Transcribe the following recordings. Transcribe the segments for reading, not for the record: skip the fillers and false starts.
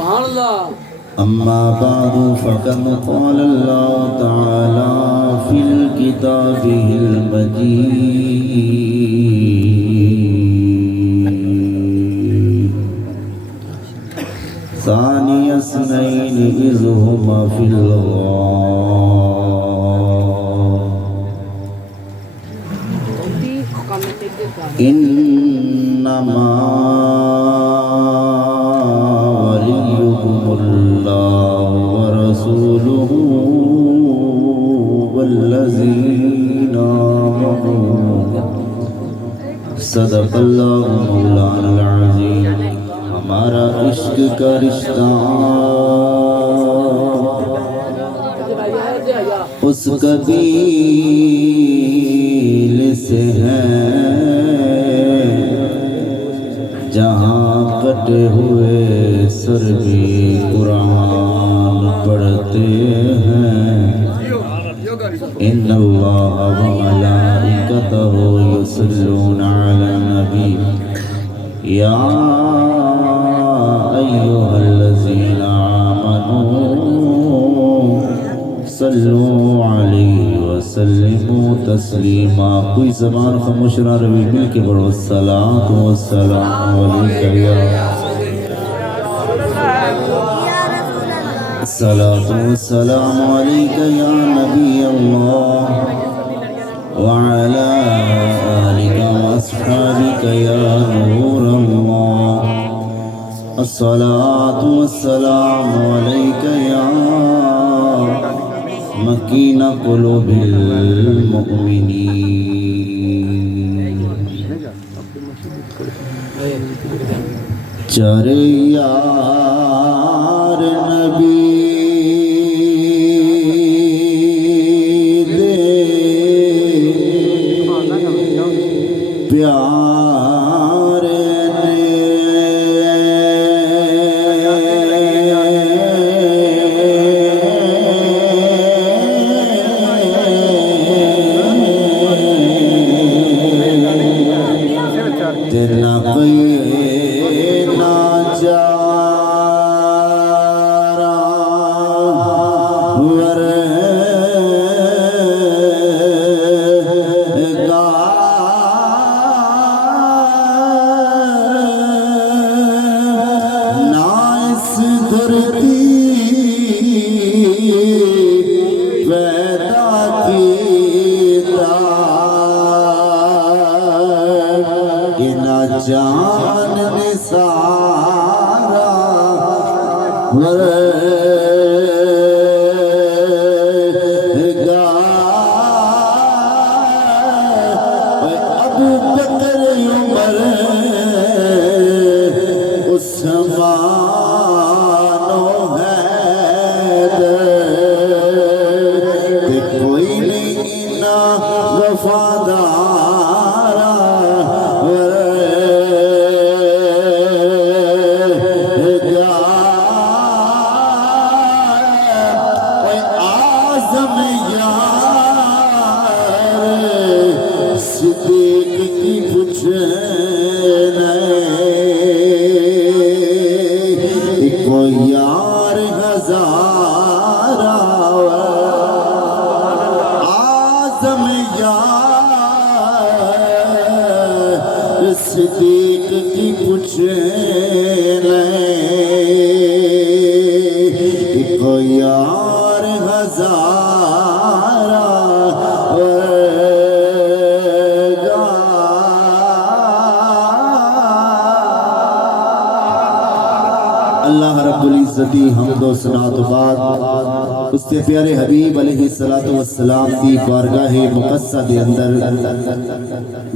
سبحان اللہ. أما بعد فقد قال الله تعالى في الكتاب المجيد ثاني اثنين إذ هما في الغار إنما وليكم الله ورسوله والذين آمنوا صدق اللہ مولانا العظیم. ہمارا عشق کا رشتہ اس قبیل سے ہے جہاں کٹے ہوئے سر بھی قرآن پڑھتے ہیں. ان اللہ و ملائکتہ یصلون علی النبی یا ایھا الذین آمنوا صلوا علیہ وسلموا تسلیما. کوئی زبان خاموش نہ روی، مل کے پڑھو الصلاۃ والسلام علیک یا الصلاۃ والسلام علیک یا نبی اللہ وعلی آلک واصحابک یا نور اللہ. الصلاۃ والسلام علیک یا مکین قلوب المؤمنین. چار یار نبی دے پیار تیرا کوئی نہ جارا ورگا نہ اس دھرتی پیدا کیتا جان نثارا ورگا ابو بکر عمر عثمان و حیدر کوئی نہیں نہ وفادار صدیق کی پوچھنے کوئی یار ہزارہ اعظم یار صدیق کی پوچھنے کوئی یار ہزارہ اللہ رب العزت حمد و ثنا تو بعد اس کے پیارے حبیب علیہ السلام کی بارگاہ مقدسہ کے اندر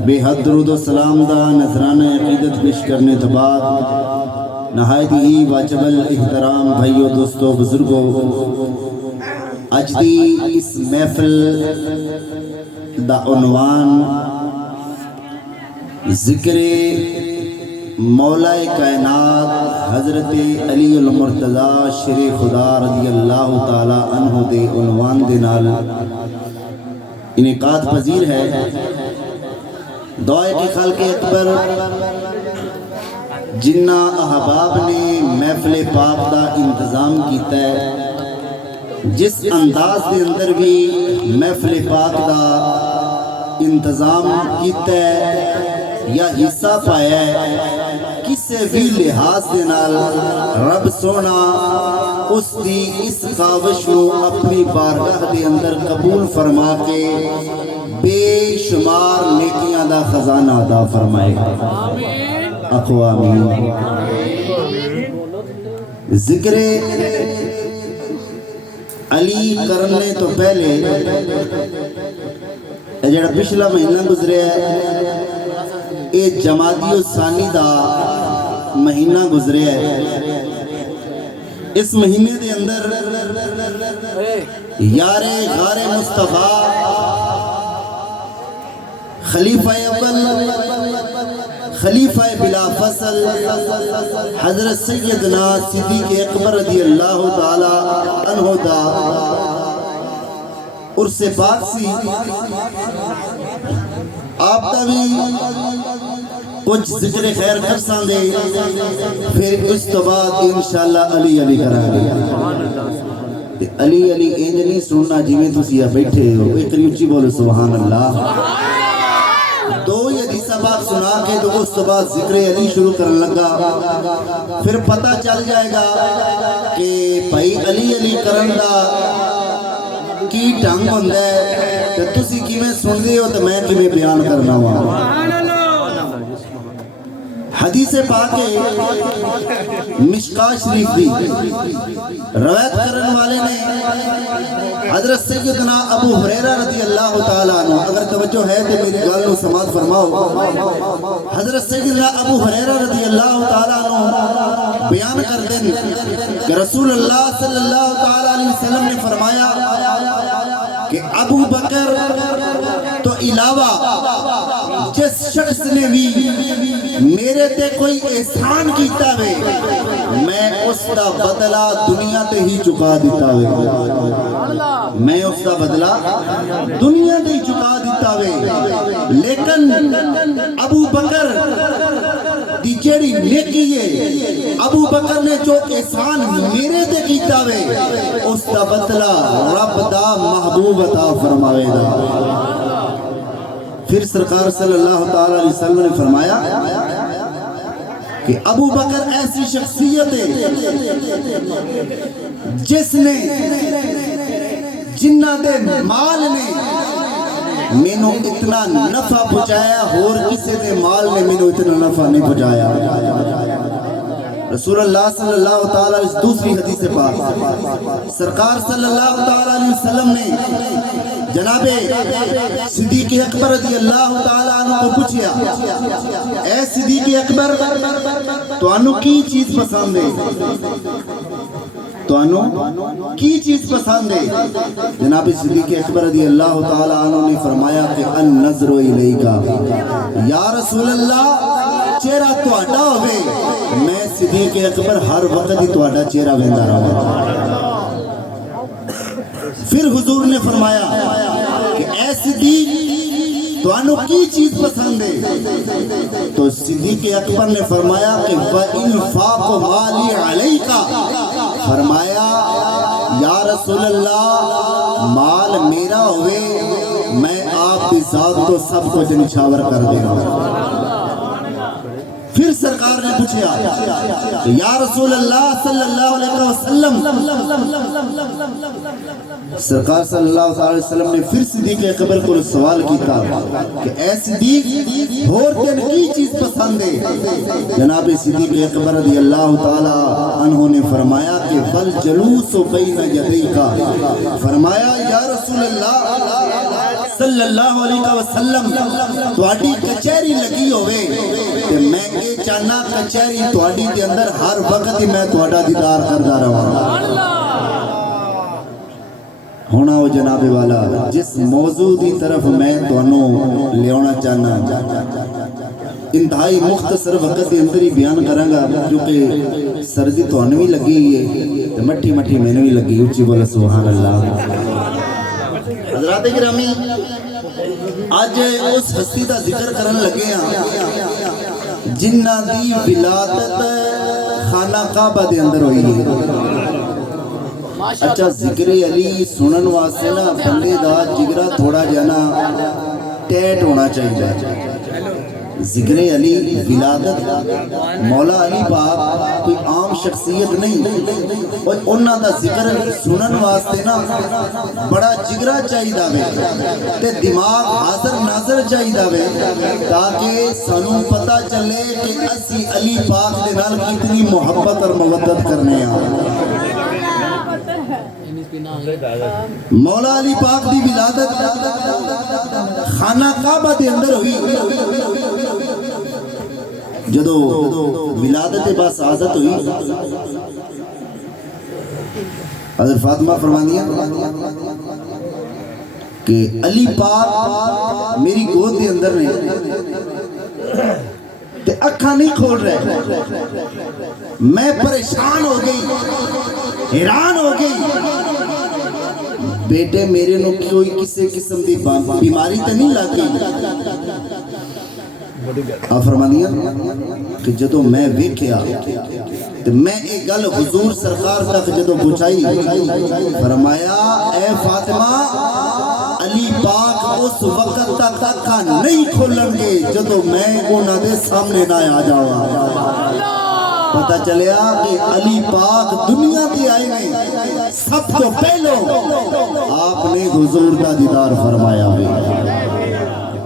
بے حد درود و سلام دا نذرانہ عقیدت پیش کرنے تو بعد نہایت ہی واجب الاحترام بھائیو دوستو بزرگو اج دی اس محفل دا عنوان ذکر مولا کائنات حضرت علی المرتضی شیر خدا رضی اللہ تعالی عنہ دے عنوان دے نال انعقاد پذیر ہے. دعائے کے خالق اکبر جنہ احباب نے محفل پاک دا انتظام کیتا ہے، جس انداز دے اندر بھی محفل پاک دا انتظام کیتا ہے یا حصہ پایا ہے، کسے بھی لحاظ دے نال رب سونا اس دی اس کاوش کو اپنی بارگاہ دے اندر قبول فرما کے بے شمار نیکیاں دا خزانہ عطا فرمائے گا۔ آمین۔ ذکر علی کرنے تو پہلے جڑا پچھلا مہینہ گزرے ہے، اے جمادی الثانی دا مہینہ گزرے ہے۔ اس مہینے دے اندر یار غار مصطفیٰ خلیفہ اول خلیفہ بلا فصل حضرت سیدنا صدیق اکبر رضی اللہ تعالی عنہ دا عرس پاک سی، آپ دا بھی کچھ ذکر خیر کر ساندے، پھر اس تو بعد انشاءاللہ علی علی کرا گے۔ علی علی اینج نہیں سننا جی میں تسی بیٹھے ہو، ایک ریچی بولو سبحان اللہ۔ دو حدیث باب سنا کے تو اس تو بعد ذکر علی شروع کرنے لگا، پھر پتہ چل جائے گا کہ بھائی علی علی کرن دا کی ڈھنگ ہوندا ہے تے تسی کیویں سن دے ہو تے میں کیویں بیان کرنا وا۔ حدیث پاک مشکاہ شریف دی روایت کرن والے نے حضرت سیدنا ابو ہریرہ رضی اللہ تعالیٰ عنہ، اگر توجہ ہے تو میری گل نو سماعت فرماؤ۔ حضرت سیدنا ابو ہریرہ رضی اللہ تعالیٰ عنہ بیان کر دیں کہ رسول اللہ صلی اللہ تعالیٰ علیہ وسلم نے فرمایا کہ ابو بکر تو علاوہ جس شخص نے بھی میرے تے کوئی احسان کیتا وے، میں اس دا بدلہ دنیا تے ہی چکا دیتا وے، میں اس دا بدلہ دنیا تے ہی چکا دیتا وے۔ لیکن ابو بکر دی جیڑی نیکی ہے، ابو بکر نے جو احسان میرے تے کیتا وے، اس دا بدلہ رب دا محبوب عطا فرماوے گا۔ پھر سرکار صلی اللہ تعالیٰ علیہ وسلم نے فرمایا کہ ابو بکر ایسی شخصیت ہے جس نے جنہ دے مال نے مینوں اتنا نفع پہنچایا اور کسی دے مال نے مینوں اتنا نفع نہیں پہنچایا۔ رسول اللہ صلی اللہ تعالیٰ علیہ دوسری حدیث پاک سرکار صلی اللہ تعالیٰ علیہ وسلم نے جناب صدیق اکبر رضی اللہ تعالیٰ عنہ کو پوچھیا، اے صدیق اکبر تو انو کی چیز پسند ہے؟ تو انو کی چیز پسند ہے؟ جناب صدیق اکبر رضی اللہ تعالیٰ عنہ نے فرمایا کہ النظر الیکا، یا رسول اللہ چہرہ تہاڈا ہوئے، میں صدیق اکبر ہر وقت ہی تہاڈا چہرہ ویندا رہا۔ پھر حضور نے فرمایا کہ اے صدیق تو انو کی چیز پسند ہے؟ تو صدیق اکبر نے فرمایا کہ وَإِنْفَاقُ مَالِي عَلَيْكَ، فرمایا یا رسول اللہ مال میرا ہوئے، میں آپ کی ذات تو سب کچھ نچھاور کر دے گا۔ پھر سرکار نے پوچھا یا رسول اللہ صلی اللہ علیہ وسلم، سرکار صلی اللہ علیہ وسلم نے پھر صدیق اکبر کو سوال کیتا کہ اے صدیق اور تین کی چیز پسند ہے؟ جناب صدیق اکبر رضی اللہ تعالی عنہ نے فرمایا کہ بل جلوس بین یدیکا، فرمایا یا رسول اللہ صلی اللہ علیہ وسلم تواڈی کچہری لگی ہوئے کہ میں یہ چاہنا کچہری تواڈی دے اندر ہر وقت ہی میں تواڈا دیدار کردا رہا۔ ہونا وہ جناب والا جس موضوع دی طرف میں تانوں لیانا چاہنا انتہائی مختصر وقت کے اندر ہی بیان کروں گا، کیونکہ سردی تانوں بھی لگی ہے مٹھی مٹھی میں نے بھی لگی، اچھی بولے سبحان اللہ۔ حضرات گرامی آج اس ہستی کا ذکر کرن لگے ہیں جنہ دی ولادت خانہ کعبہ دے اندر ہوئی ہے۔ اچھا ذکر علی سنن واسطے نا بندے دا جگرا تھوڑا جانا ٹیٹ ہونا چاہیے۔ ذکر علی ولادت مولا علی پاک کوئی عام شخصیت نہیں، اور انہاں دا ذکر سنن واسطے نا بڑا جگرا چاہیے وے تے دماغ حاضر ناظر چاہیے وے، تاکہ سانوں پتہ چلے کہ اسی علی پاک دے نال کتنی محبت اور مودت کرنے ہیں۔ مولا علی پاک دی ولادت خانہ کعبہ دے اندر ہوئی۔ جدو ولادت باسعادت ہوئی، حضرت فاطمہ فرمانیاں کہ علی پاک میری گود دے اندر نے تے اکھاں نہیں کھول رہے، میں پریشان ہو گئی، حیران ہو گئی، بیٹے میرے نو کوئی کسی قسم دی بیماری تے نہیں لگ گئی۔ آپ فرمانیاں کہ جدو میں ویکھیا تو میں ایک گل حضور سرکار تک جدو پہنچائی، فرمایا اے فاطمہ علی پاک اس وقت تک اکھاں نہیں کھولن گے جدو میں انہاں دے سامنے نہ آ جاواں۔ پتہ چلیا کہ علی پاک دنیا کی آئے میں سب تو پہلو آپ نے حضور کا دیدار فرمایا ہے۔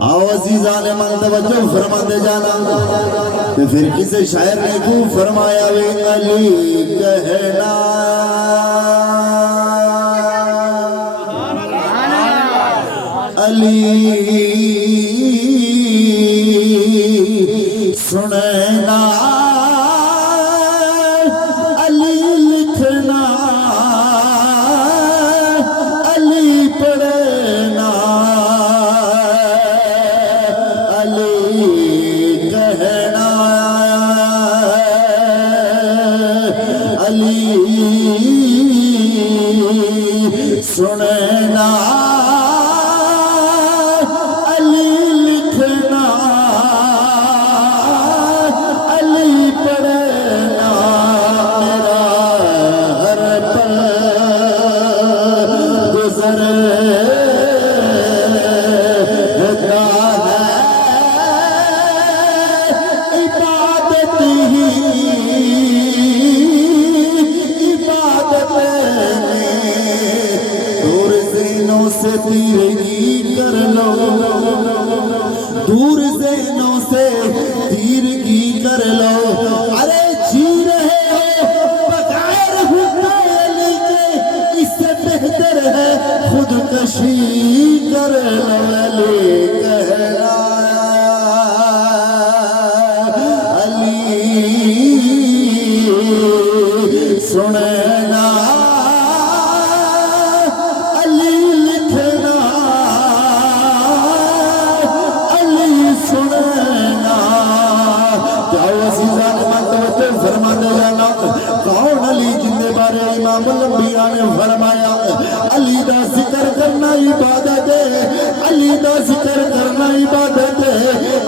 آؤ عزیزان من توجہ فرما دے جانا، تو پھر کسی شاعر نے کو فرمایا ہے علی کہنا علی سننا سننا علی لکھنا علی پڑھنا، میرا ہر پل گزر ہے عبادت ہی سے تیرگی کر لو، دور ذہنوں سے تیرگی کر لو، ارے جی رہے ہو بغیر حکم علی کے، اس سے بہتر ہے خودکشی کر لو۔ علی کہنا علی سننا کون علی جن دے بارے امام الانبیاء نے فرمایا علی دا ذکر کرنا عبادت ہے، علی دا ذکر کرنا عبادت ہے،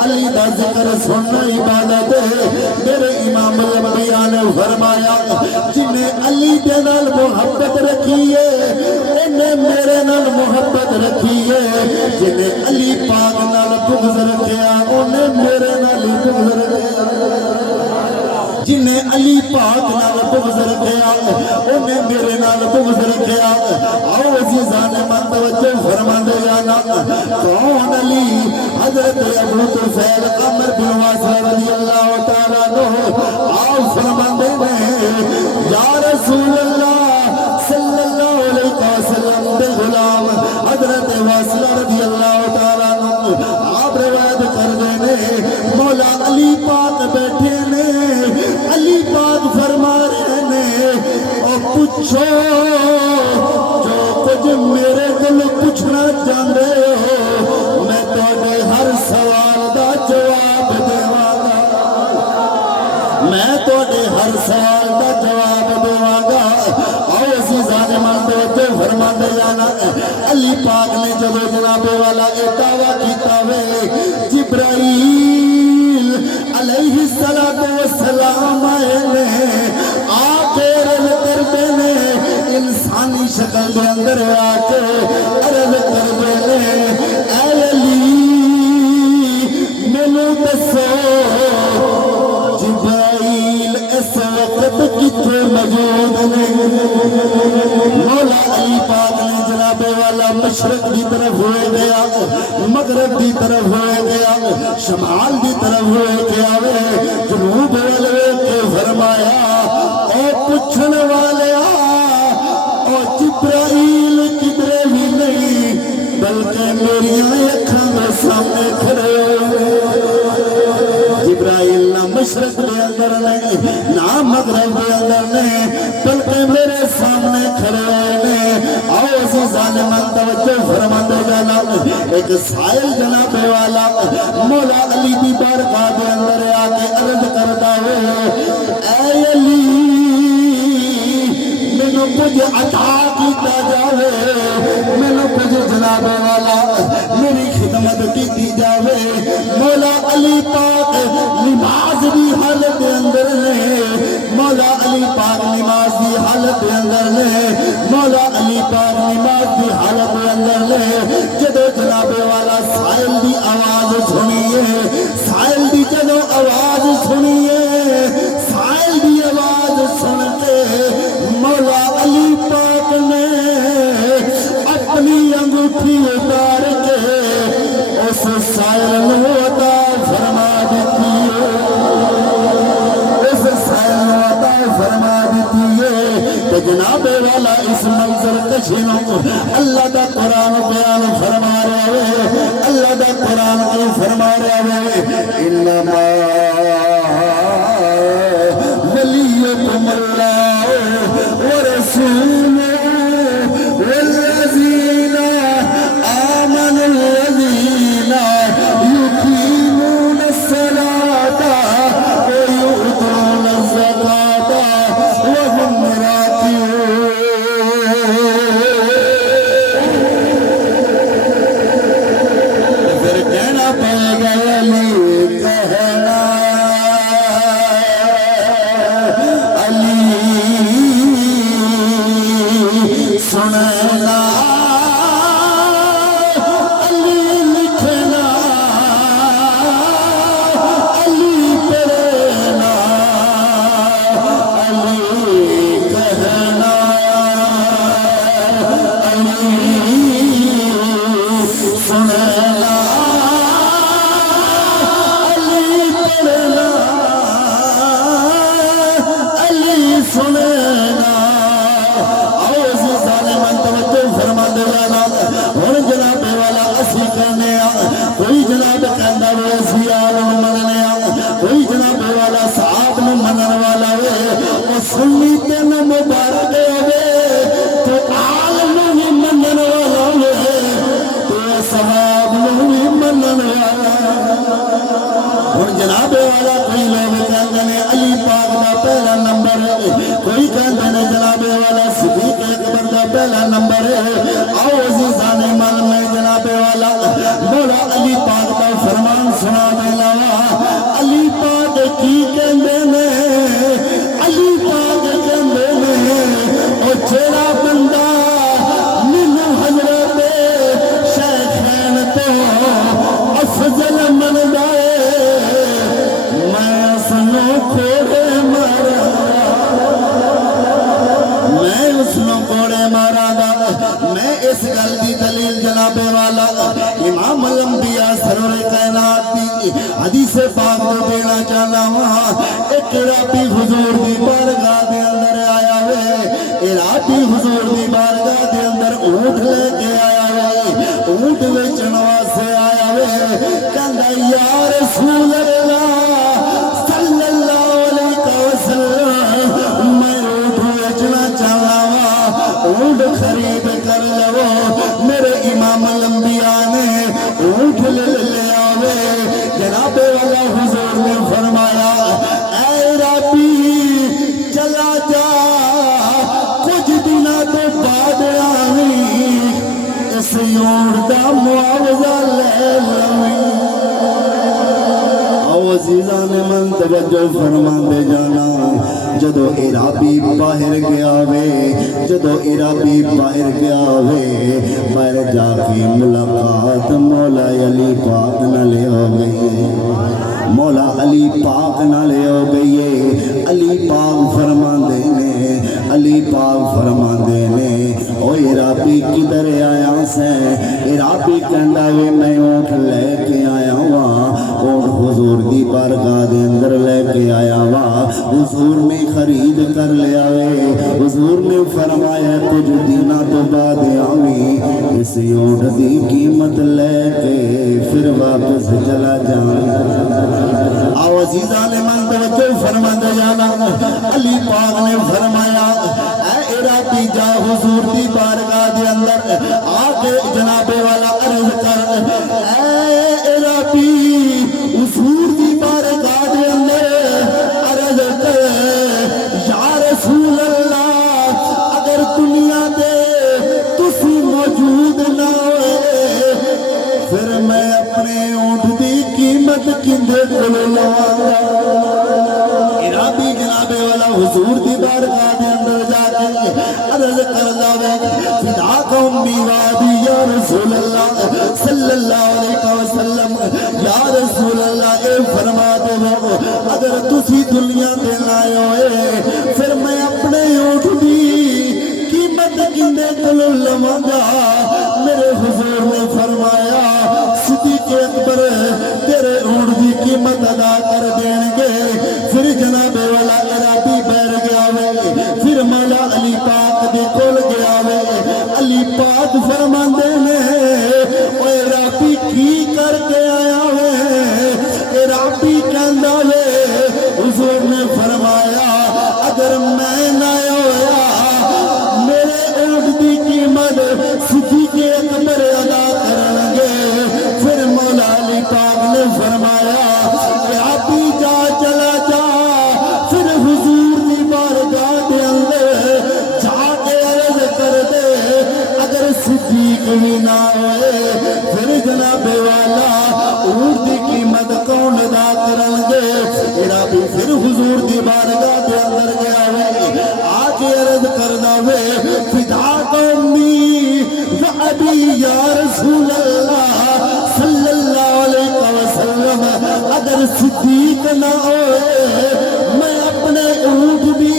علی دا ذکر سننا عبادت ہے۔ میرے امام الانبیاء نے فرمایا جنہیں علی دے نال محبت رکھی ہے انہیں میرے نال محبت رکھی ہے، جنہیں علی پاک نال بغض رکھیا انہیں میرے نال بغض رکھیا، جنہیں علی پاک نال بغض رکھیا انہیں میرے نال بغض رکھیا۔ آؤ عزیزان من توجہ فرما دے جانا، کون علی؟ حضرت ابو طفیل عمر بن واصلہ رضی اللہ تعالیٰ عنہ آؤ فرما دے یا رسول اللہ صلی اللہ علیہ وسلم دے غلام حضرت واصلہ رضی اللہ تعالیٰ عنہ آپ روایت کر دینے مولا علی پاک بیٹھے نے، علی پاک فرما رہے نے اور پوچھو جو کچھ میرے دل پوچھنا چاہتے ہو میں تواڈے ہر سوال دا جواب دیواں گا، میں تواڈے ہر سوال دا جواب دیواں گا۔ آؤ عزیزان من توجہ فرما دے جانا، علی پاک نے جب جناب والا یہ دعویٰ کیتا وے جبرائیل علیہ السلام آئے نے آکے عرض کرتے نے انسانی شکل کے اندر آکے عرض کرتے نے اے علی مینوں دسو جبرائیل اس وقت کتنے موجود نے مولا علی پاک نے جناب والا مشرق کی طرف ہوئے گیا مغرب کی طرف ہوئے گیا شمال کی طرف ہوئے گیا جنوب والے کے فرمایا او پوچھن والے او جبرائیل کدھر بھی نہیں بلکہ میری اکھاں دے سامنے کھڑے ہوئے جبرائیل نہ مشرق کے اندر نہیں نہ مغرب کے اندر نہیں بلکہ میرے سامنے کھڑے ہوئے آؤ اسی ظالمان توجہ فرماتے جانا ایک سائل جناب والا مولا علی کی بارگاہ کے اندر آکے عرض کرتا ہے اے علی مینوں کچھ عطا کیتا جاوے مینوں کچھ جناب والا میری خدمت کی جاوے مولا علی پاک نماز دی حالت کے اندر نے مولا علی پاک نماز دی حالت کے اندر نے مولا علی پاک نماز دی حالت کے اندر نے جدو جناب والا سائل دی آواز سنیے سائل دی جدو آواز سنیے سائل دی آواز سن کے مولا علی پاک نے اپنی انگوٹھی اتار کے اس سائل نو عطا فرما دیتی ہے اس سائل نو عطا فرما دیتی ہے تو جناب والا اس منظر کشنوں اللہ دا قرآن بیان فرما رہے ہیں اللہ دا قرآن کی فرما رہے ہیں انما ولیکم اللہ ورسولہ والذین آمنوا الذین یقیمون الصلاة ویؤتون الزکاة وهم راکعون پھر کہنا پڑے گا علی کہنا علی سننا علی لکھنا علی پڑھنا علی کہنا علی سننا علی پڑھنا علی سننا آؤ اسی ظالمان توجہ فرما دے جانا ہن جناب والا اسی کہنے کوئی جناب کہندا وے اسی عالم مننے کوئی جناب والا صاحب نو منن والا وے او سنی تے نو مبارک ہوے تو عالم نو منن والا وے تو صحاب نو منن والا ہن جناب والا کوئی لوگ کہندے نے علی پاک دا پہلا نمبر ہے کوئی کہندے نے جناب والا صدیق اکبر دا پہلا نمبر ہے آؤ عزیزان من میں جناب والا مولا علی پاک دا فرمان سنا دینا علی پاک کی کہندے نے علی پاک کہندے نے او جیڑا بندہ مینوں حضرت شیخین تو افضل مندا میں سنو کھوڑے مارا میں اس نو کوڑے مارا گا میں اس گل دی دلیل جناب والا امام الانبیاء سرور کائنات دی حدیث پاک کو دینا چاہنا ہوں ایک رابی حضور دی بارگاہ دے اندر آیا وے رابی حضور دی بارگاہ دے اندر اونٹ لے کے آیا وے اونٹ ویچن واسطے آیا وے کہندا یا رسول اللہ صلی اللہ علیہ وسلم میں اونٹ ویچنا چاہنا ہوں اونٹ خرید کر لو میرے امام الانبیاء نے اونٹ لے آوے جناب والا حضور نے فرمایا اے ربی چلا جا کچھ دنوں تو بعد آویں اس اونٹ دا معاوضہ لے لویں عزیزان من توجہ فرما دے جانا جدو عرابی باہر گیا وے جدو عرابی باہر گیا وے باہر جا کے ملاقات مولا علی پاک نہ لے ہو گئی مولا علی پاک نہ لے ہو گئی علی پاک فرما دے نے علی پاک فرما دے نے او عرابی کدھر آیا سے عرابی کہندا وے میں اونٹ لے کے آیا ہوا اونٹ حضور دی بارگاہ دے اندر لے کے آیا ہوا حضور نے خرید کر لیا وے حضور نے فرمایا کچھ دنوں تو بعد آویں اس اونٹ دی قیمت لے کے پھر واپس چلا جاؤں آو عزیزان من توجہ فرما دے جانا علی پاک نے فرمایا اے عرابی جا حضور دی بارگاہ دے اندر آکے جناب والا عرض کر اے عرابی حضور دی بارگاہ دے اندر عرض کر یا رسول اللہ اگر دنیا دے تسی موجود نہ ہوئے پھر میں اپنے اونٹ دی قیمت کندے کول لواں عرابی جناب والا حضور دی بارگاہ دے اندر جا کے عرض کر لاوے فداک امی وادی یا رسول اللہ صلی اللہ علیہ وسلم یا رسول اللہ اے فرما دو اگر تسی دنیا دے لائے ہوئے پھر میں اپنے اونٹ دی قیمت کندے کول لواں گا میرے حضور نے فرمایا صدیق اکبر تیرے اونٹ دی قیمت ادا کر دیں گے پھر جناب والا عرابی بیٹھ گیا وے پھر مولا علی پاک دے کول گیا وے علی پاک فرماندے نے اوے عرابی کی کر کے آیا وے عرابی کہندا وے حضور نے فرمایا اگر میں نہ ہویا میرے اونٹ دی قیمت صدیق اکبر ادا کرن گے پھر مولا علی پاک نے فرمایا عرابی جا چلا جا پھر حضور دی بارگاہ دے اندر جا کے عرض کر دے اگر صدیق بھی نہ ہوئے پھر جناب والا اونٹ دی قیمت کون ادا کرن گے عرابی پھر حضور دی بارگاہ دے اندر گیا وے آ کے عرض کردا وے فداک امی و ابی یا رسول اللہ صلی اللہ علیہ وسلم اگر صدیق نہ ہوئے میں اپنے اونٹ دی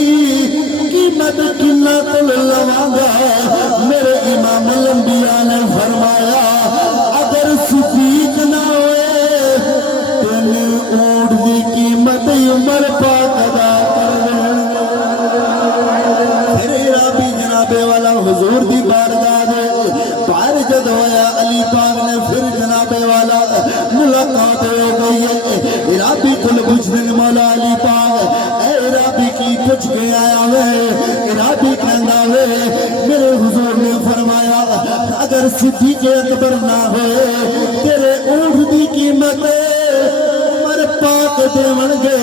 قیمت کنا کول لواں گا میرے امام الانبیاء نے فرمایا اگر صدیق نہ ہوئے تینے اونٹ دی قیمت عمر پاک ادا کر دیں پھر عرابی جناب والا حضور دی بارگاہ دے باہر جد ہویا علی پاک نے پھر جناب والا ملاقات ہو گئی ہے عرابی کل پوچھ دن مولا علی پاک اے عرابی کی پوچھ کے آیا وے عرابی کہندا وے میرے حضور نے فرمایا اگر صدیق اکبر نہ ہوئے تیرے اونٹ دی قیمت عمر پاک دیون گے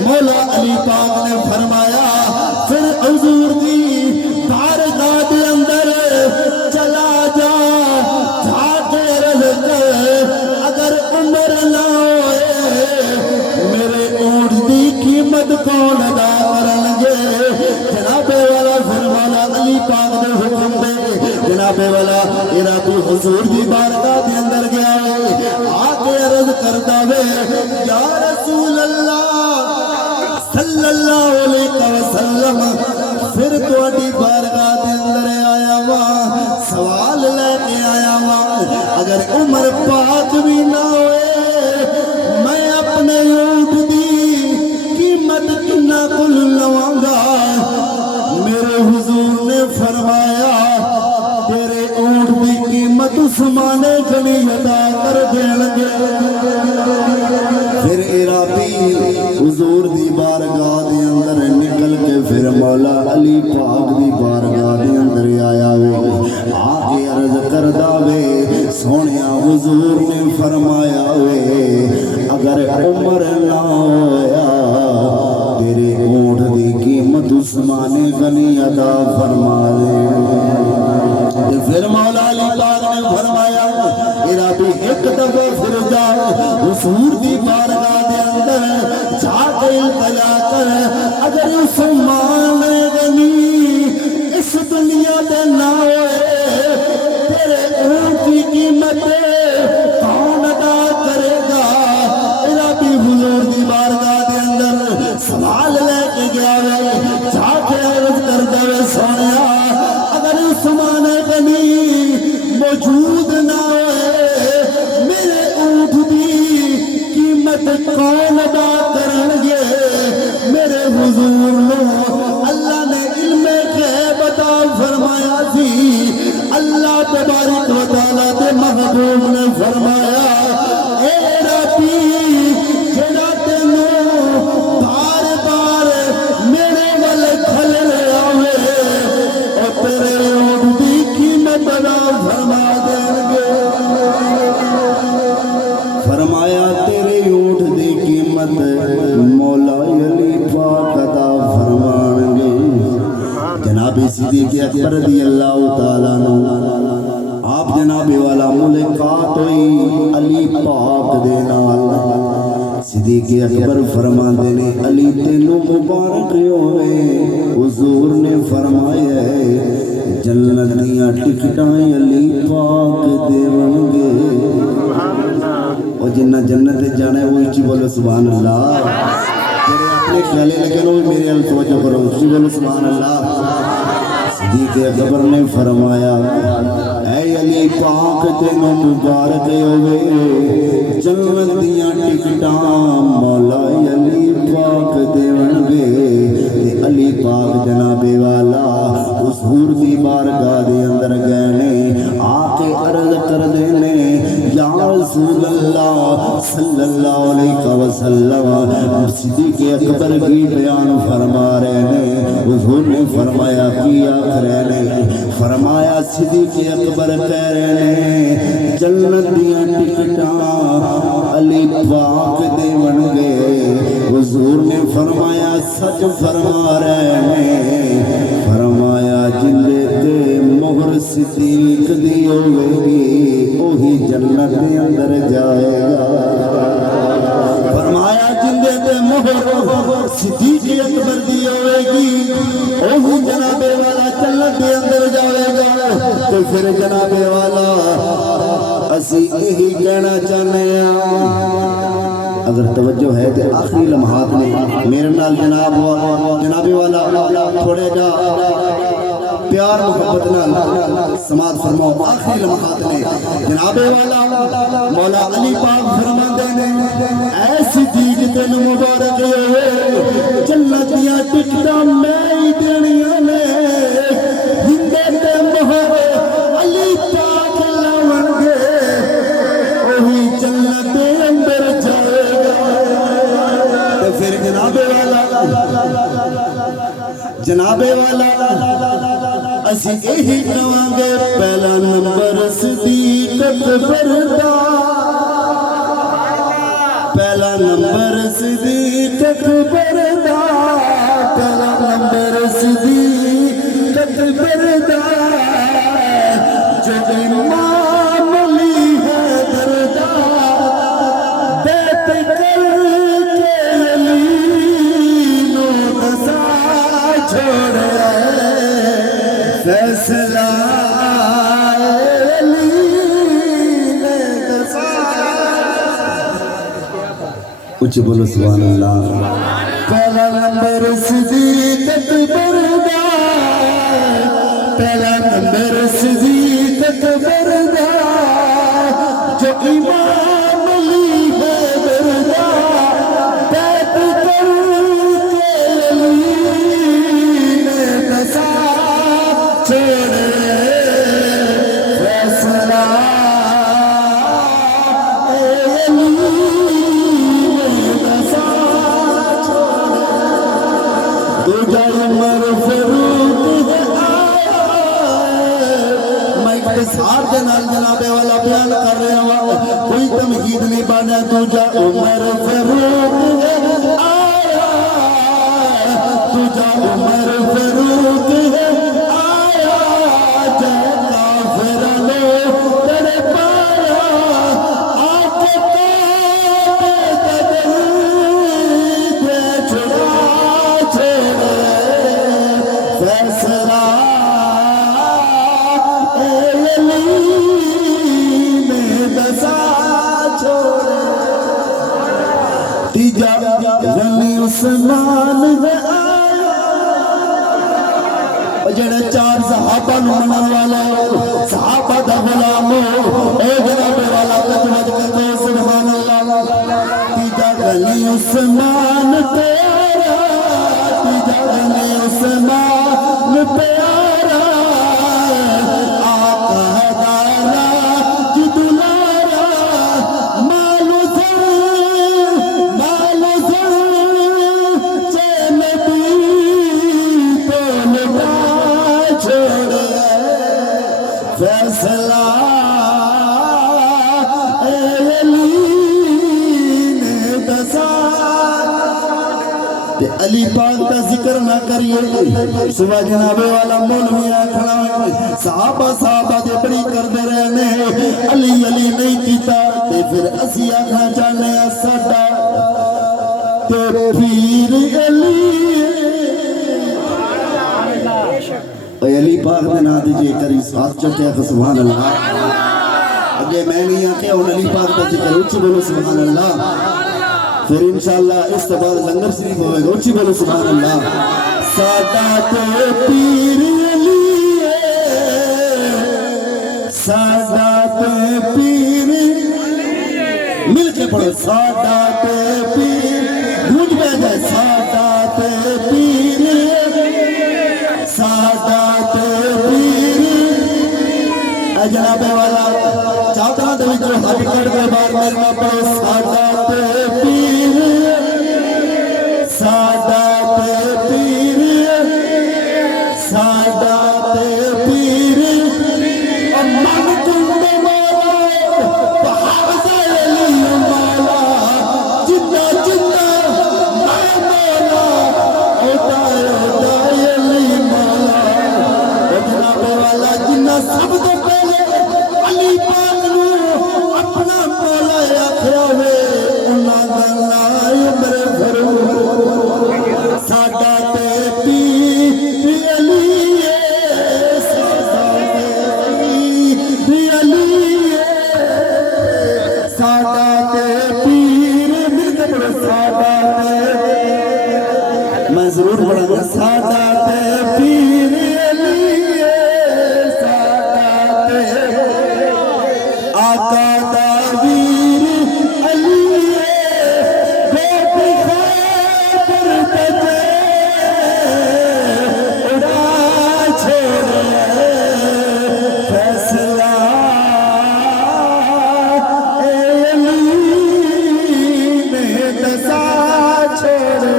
مولا علی پاک نے فرمایا پھر حضور دی بارگاہ دے اندر چلا جا جا کے عرض کر اگر عمر نہ ہوئے میرے اونٹ دی قیمت کون ادا کرن گے جناب والا پھر مولا علی پاک نے حکم دے جناب والا عرابی حضور دی بارگاہ دے اندر گیا وے آ کے عرض کردا وے یا رسول اللہ صلی اللہ علیہ وسلم پھر تواڈی بارگاہ دے اندر آیا وا سوال لے کے آیا وا اگر عمر پاک بھی نہ ہوئے میں اپنے اونٹ دی قیمت کنا کول لواں گا میرے حضور نے فرمایا تیرے اونٹ دی قیمت عثمان غنی ادا کر دین گے پھر عرابی حضور دی بارگاہ دے اندر نکل کے پھر مولا علی پاک دی بارگاہ دے اندر آیا وے آ کے عرض کردا وے سونیا حضور نے فرمایا وے اگر عمر نہ ہویا تیرے اونٹ دی قیمت عثمان غنی ادا فرما دے پھر مولا علی پاک نے فرمایا عرابی ایک دفعہ پھر جا حضور دی بارگاہ اگر عثمان غنی اس دنیا دے نہ ہوئے تیرے اونٹ کی قیمت کون ادا کرے گا؟ ربی حضور دی بارگاہ دے اندر سوال لے کے گیا وے، جا کے عرض کر دے سونیا اگر عثمان غنی موجود نہ ہوئے میرے اونٹ دی قیمت کون ادا کرن گے؟ میرے حضور نو اللہ نے علم غیب عطا فرمایا سی، اللہ تبارک و تعالیٰ دے محبوب نے فرمایا اے ربی جڑا تینوں بار بار میرے ول کھل آوے او تیرے اونٹ دی قیمت ادا فرما دیں گے۔ فرمایا تیرے اونٹ دی قیمت مولا علی پاک عطا فرمان گے۔ جناب صدیق اکبر رضی اللہ تعالیٰ عنہ آپ جناب والا ملاقات ہوئی علی پاک دے نال۔ صدیق اکبر فرماندے نے علی تینوں مبارک ہوئے، حضور نے فرمایا ہے جنت دیاں ٹکٹاں علی پاک دیون گے۔ اور جنہ جنت جانا ہے وہ اچھی بولو سبحان اللہ، جڑے اپنے خیالے لگے نو میرے ال توجہ کرو، اچھی بولو سبحان اللہ۔ صدیق اکبر نے فرمایا اے علی پاک تینوں مبارک ہوئے، جنت دیاں ٹکٹاں مولا علی پاک دیون گے۔ علی پاک جناب والا حضور دی بارگاہ دے اندر گئے نے، آ کے عرض کر دینے یا رسول اللہ صلی اللہ علیہ وسلم۔ صدیق اکبر کی بیان فرما رہے ہیں، حضور نے فرمایا کیا کرے نے، فرمایا صدیق اکبر کہہ رہے ہیں جنت دیاں ٹکٹاں علی پاک دیون گے۔ حضور نے فرمایا سچ فرما رہے ہیں، فرمایا جندے تے مہر صدیق دی ہوئے گی وہی جنت دے اندر جائے گا۔ فرمایا جندے تے مہر صدیق اکبر دی ہوئے گی وہی جناب والا جنت دے اندر جائے گا۔ تو پھر جناب والا اسی یہی کہنا چاہنے ہیں، اگر توجہ ہے تو آخری لمحات میں میرے نال جناب والا تھوڑے جا پیار محبت نال سماعت فرماؤ۔ آخری لمحات میں جناب والا مولا علی پاک فرماندے نے اے صدیق تینوں مبارک ہوئے، جنت دیاں ٹکٹاں میں ہی دینیاں نے، ہندے تے مہر علی پاک لاون گے وہی جنت دے اندر جائے گا۔ تو پھر جناب والا اسی یہی کہاں گے پہلا نمبر صدیق اکبر دا، پہلا نمبر صدیق اکبر دا، پہلا نمبر صدیق اکبر دا، جو امام علی حیدر دا بیت کر کے علی نو دسا چھوڑا فیصلہ علی نے دسا۔ اچھی بولو سبحان اللہ۔ پہلا نمبر صدیق اکبر دا، پہلا نمبر صدیق اکبر دا، جو امام علی حیدر دا بیت کر کے علی نے دسا چھوڑے فیصلہ علی نے دسا چھوڑے۔ دوجا عمر فاروق آیا، میں اختصار دے نال جناب والا بیان کر رہا ہوں، کوئی تمہید نہیں بنا۔ دوجا عمر فاروق آیا، دوجا عمر فاروق آیا، جائے کافر لو تیرے پایا، آکے کعبے دے چھڑا چھوڑا فیصلہ اے علی نے دسا چھوڑے تیجا غنی عثمان ہے جڑے چار صحابہ منن والا صحابہ دا غلام اے جناب والا تجوید کرتے سبحان اللہ تیجا غنی عثمان پیارا تیجا غنی عثمان پیارا آقا دارا جدلارا مالو زر چین بھی تو فیصلہ اے علی نے دسا تے علی پاک کا ذکر نہ کریے سوا جنابے والا مولوی کھڑا ہے صحابہ دے بڑی کردے رہنے علی علی نہیں کیتا تے پھر اسی آکھاں چاہنے ساڈا تے پیر علی اے علی پاک میں نہ دیجئے کری ساتھ چکے سبحان اللہ اگے میں نہیں آکے اور علی پاک کا ذکر اچھی بولو سبحان اللہ پھر انشاءاللہ اس بعد لنگر شریف ہوئے گا اچھی بولو سبحان اللہ سادات پیر علی سادات پیر مل کے پڑھو سادات پیر گھوٹ میں جائے سادات پیر سادات پیر اے جناب والا چاہتا دے جو ہٹ کر کے بار میرے پڑھو سادات پیر سادات پیر سادات پیر امان کنڈ مولا بحافظ علی مولا جنہ جنہ میں مولا اوٹا علی مولا جناب والا جنہ سب تو پہلے علی پاک نو اپنا مولا آکھیا ہوئے انہاں دا نام میرے گھروں سادات پیر علی سادات پیر علی سادات پیر مل کے پڑھو سادات میں ضرور پڑھا گا سادات پیر علی سادات آقا داویر علی بیٹی خیبر تجھے اڑا چھوڑے فیصلہ اے علی نے دسا چھوڑے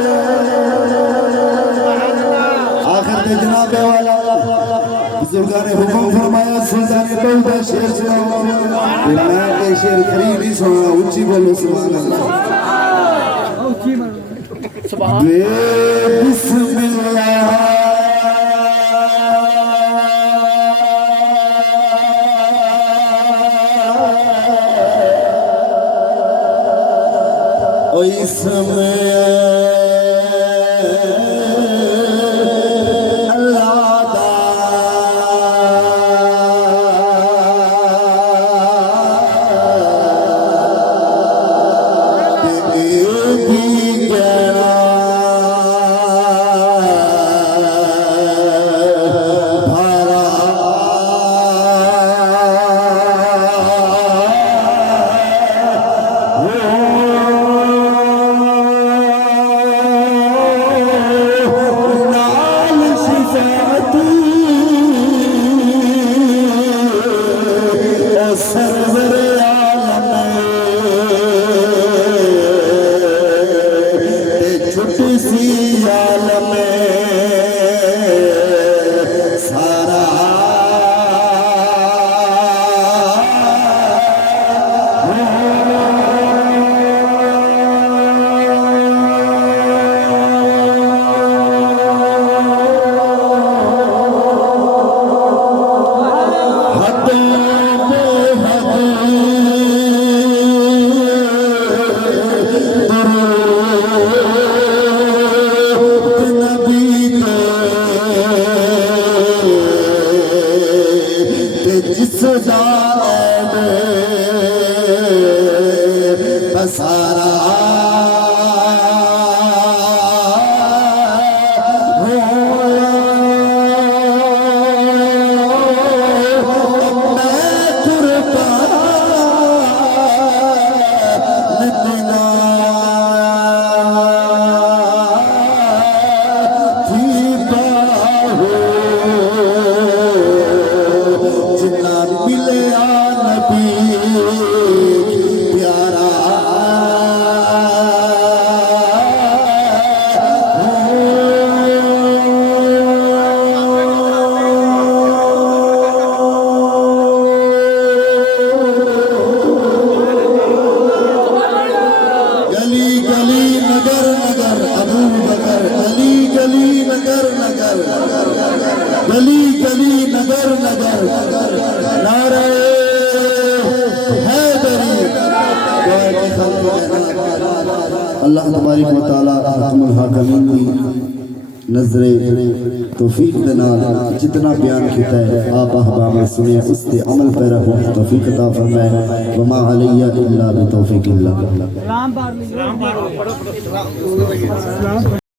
آخر دے جناب والا بزرگان حکم فرمایا سلطان بہتا شیر سناؤ میں کہ شیر خرید نہیں سنا اچھی بولو سبحان اللہ بے بسم اللہ او اسم اللہ دا بھی گیا بھارا جس جان بسارا گلی گلی نگر نگر نعرہ حیدری. اللہ تبارک و تعالی حکم الحاکمین کی نظر توفیق دینا جتنا بیان کیتا ہے آپ احباب سنیں اس تے عمل پیرا ہو توفیق عطا فرمائے. وما علی الا بتوفیق اللہ.